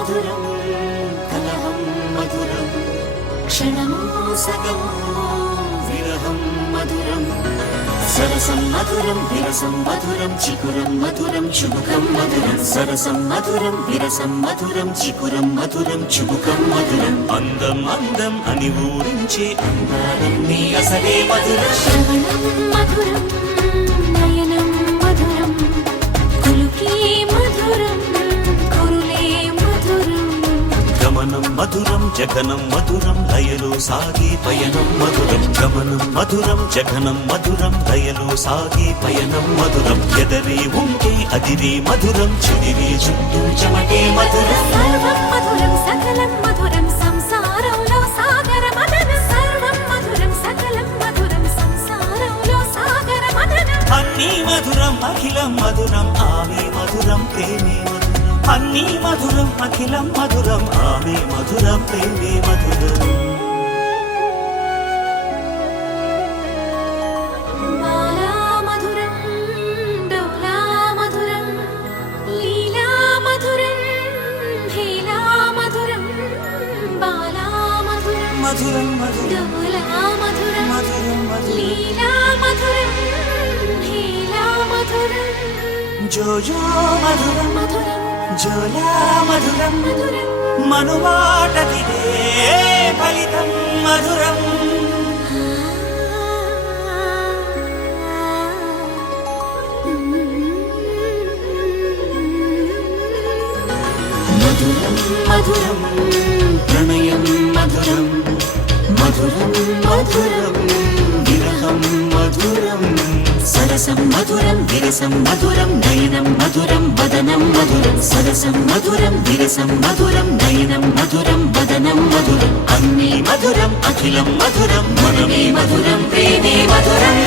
మధురం కలహం మధురం క్షణము సగము విరహం మధురం సరసం మధురం విరసం మధురం చికురం మధురం చుబుకం మధురం సరసం మధురం విరసం మధురం చికురం మధురం చుబుకం మధురం అందం అందం అని ఊరించే అందాలన్నీ అసలే మధురం శ్రవణం మధురం నయనం మధురం కులుకే మధురం కురులే మధురం గమనం మధురం జగనం మధురం లయలో సాగే పయనం మధురం గమనం మధురం జగనం మధురం లయలో సాగే పయనం మధురం ఎదరే ఉంటే అదిరే మధురం చెదిరే చుట్టూ చెమటే మధురం సర్వం మధురం సకలం మధురం సంసారంలో సాగర మదనం సర్వం మధురం సకలం మధురం సంసారంలో సాగర మదనం అన్నీ మధురం అఖిలం మధురం ఆమె మధురం ప్రేమే మధురం అన్నీ మధురం అఖిలం మధురం ఆమె మధురం ప్రేమే మధురం బాలా మధురం డోలా మధురం లీలా మధురం హేలా మధురం బాలా మధురం మధురం మధురం డోలా మధురం మధురం మధురం లీలా మధురం హేలా మధురం జోజో మధురం మధురం జోలా మధురం మధురం మనుమాటదిదే ఫలితం మధురం మధురం మధురం ప్రణయం మధురం మధురం మధురం విరహం మధురం సరసం మధురం విరసం మధురం నయనం మధురం వదనం మధురం సరసం మధురం విరసం మధురం నయనం మధురం వదనం మధురం అన్నీ మధురం అఖిలం మధురం మనమే మధురం ప్రేమే మధురం